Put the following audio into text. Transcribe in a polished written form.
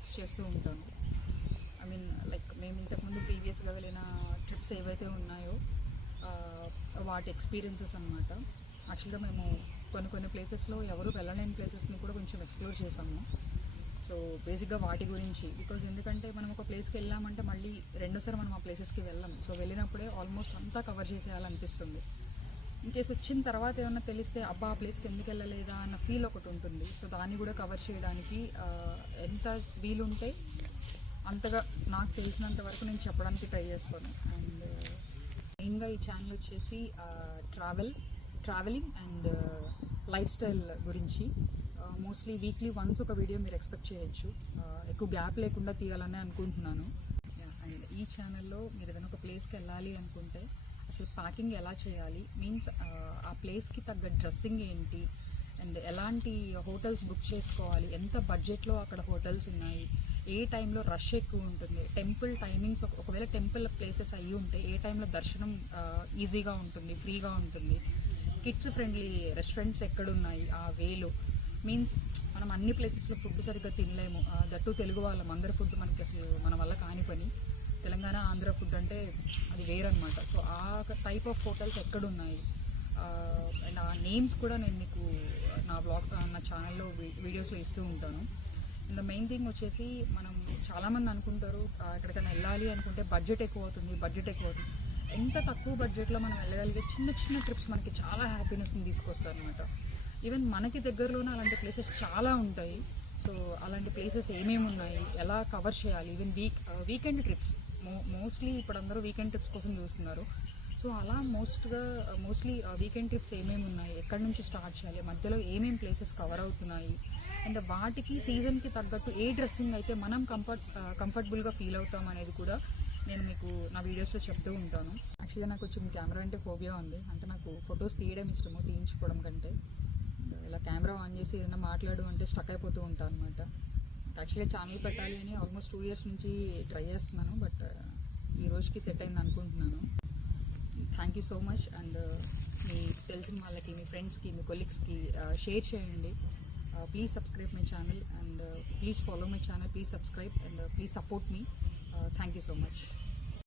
Vlogs చేస్తూ ఉంటాను. I mean like మేము ఇంతకుముందు ప్రీవియస్గా వెళ్ళిన ట్రిప్స్ ఏవైతే ఉన్నాయో వాటి ఎక్స్పీరియన్సెస్ అనమాట. యాక్చువల్గా మేము కొన్ని ప్లేసెస్లో ఎవరు వెళ్ళలేని ప్లేసెస్ని కూడా కొంచెం ఎక్స్ప్లోర్ చేసాము. సో బేసిక్గా వాటి గురించి, బికాజ్ ఎందుకంటే మనం ఒక ప్లేస్కి వెళ్ళామంటే మళ్ళీ రెండోసారి మనం ఆ ప్లేసెస్కి వెళ్ళాం. సో వెళ్ళినప్పుడే ఆల్మోస్ట్ అంతా కవర్ చేసేయాలనిపిస్తుంది. ఇన్కేస్ వచ్చిన తర్వాత ఏమన్నా తెలిస్తే అబ్బా ఆ ప్లేస్కి ఎందుకు వెళ్ళలేదా అన్న ఫీల్ ఒకటి ఉంటుంది. సో దాన్ని కూడా కవర్ చేయడానికి ఎంత వీలుంటే అంతగా నాకు తెలిసినంత వరకు నేను చెప్పడానికి ట్రై చేస్తాను. అండ్ మెయిన్గా ఈ ఛానల్ వచ్చేసి ట్రావెలింగ్ అండ్ లైఫ్ స్టైల్ గురించి. మోస్ట్లీ వీక్లీ వన్స్ ఒక వీడియో మీరు ఎక్స్పెక్ట్ చేయొచ్చు. ఎక్కువ గ్యాప్ లేకుండా తీయాలని అనుకుంటున్నాను. అండ్ ఈ ఛానల్లో మీరు ఏదైనా ఒక ప్లేస్కి వెళ్ళాలి అనుకుంటే అసలు ప్యాకింగ్ ఎలా చేయాలి, మీన్స్ ఆ ప్లేస్కి తగ్గ డ్రెస్సింగ్ ఏంటి, అండ్ ఎలాంటి హోటల్స్ బుక్ చేసుకోవాలి, ఎంత బడ్జెట్లో అక్కడ హోటల్స్ ఉన్నాయి, ఏ టైంలో రష్ ఎక్కువ ఉంటుంది, టెంపుల్ టైమింగ్స్ ఒకవేళ టెంపుల్ ప్లేసెస్ అయ్యి ఉంటే ఏ టైంలో దర్శనం ఈజీగా ఉంటుంది, ఫ్రీగా ఉంటుంది, కిడ్స్ ఫ్రెండ్లీ రెస్టారెంట్స్ ఎక్కడున్నాయి ఆ వేలో. మీన్స్ మనం అన్ని ప్లేసెస్లో ఫుడ్ సరిగ్గా తినలేము. దట్టు తెలుగు వాళ్ళం, అందరి ఫుడ్ మనకి అసలు మన వల్ల కాని పని. తెలంగాణ ఆంధ్ర ఫుడ్ అంటే అది వేరనమాట. సో ఆ టైప్ ఆఫ్ హోటల్స్ ఎక్కడున్నాయి అండ్ ఆ నేమ్స్ కూడా నేను మీకు నా నా ఛానల్లో వీడియోస్లో ఇస్తూ ఉంటాను. అండ్ మెయిన్ థింగ్ వచ్చేసి మనం చాలామంది అనుకుంటారు ఎక్కడికైనా వెళ్ళాలి అనుకుంటే బడ్జెట్ ఎక్కువ అవుతుంది. ఎంత తక్కువ బడ్జెట్లో మనం వెళ్ళగలిగే చిన్న ట్రిప్స్ మనకి చాలా హ్యాపీనెస్ని తీసుకొస్తారు అనమాట. ఈవెన్ మనకి దగ్గరలోనే అలాంటి ప్లేసెస్ చాలా ఉంటాయి. సో అలాంటి ప్లేసెస్ ఏమేమి ఉన్నాయి, ఎలా కవర్ చేయాలి, ఈవెన్ వీకెండ్ ట్రిప్స్ మోస్ట్లీ ఇప్పుడు అందరూ వీకెండ్ ట్రిప్స్ కోసం చూస్తున్నారు. సో అలా మోస్ట్లీ వీకెండ్ ట్రిప్స్ ఏమేమి ఉన్నాయి, ఎక్కడి నుంచి స్టార్ట్ చేయాలి, మధ్యలో ఏమేమి ప్లేసెస్ కవర్ అవుతున్నాయి, అండ్ వాటికి సీజన్కి తగ్గట్టు ఏ డ్రెస్సింగ్ అయితే మనం కంఫర్టబుల్గా ఫీల్ అవుతాం అనేది కూడా నేను మీకు నా వీడియోస్లో చెప్తూ ఉంటాను. యాక్చువల్గా నాకు కొంచెం కెమెరా అంటే ఫోబియా ఉంది. అంటే నాకు ఫొటోస్ తీయడం ఇష్టము తీయించుకోవడం కంటే. ఇలా కెమెరా ఆన్ చేసి ఏదైనా మాట్లాడు అంటే స్టక్ అయిపోతూ ఉంటాను అనమాట. యాక్చువల్గా ఛానల్ పెట్టాలి అని ఆల్మోస్ట్ 2 years నుంచి ట్రై చేస్తున్నాను, బట్ ఈ రోజుకి సెట్ అయింది అనుకుంటున్నాను. Thank you so much. And మీ తెలిసిన వాళ్ళకి, మీ ఫ్రెండ్స్కి, మీ కొలీగ్స్కి షేర్ చేయండి. Please subscribe my channel and please follow my channel. Please subscribe and please support me. Thank you so much.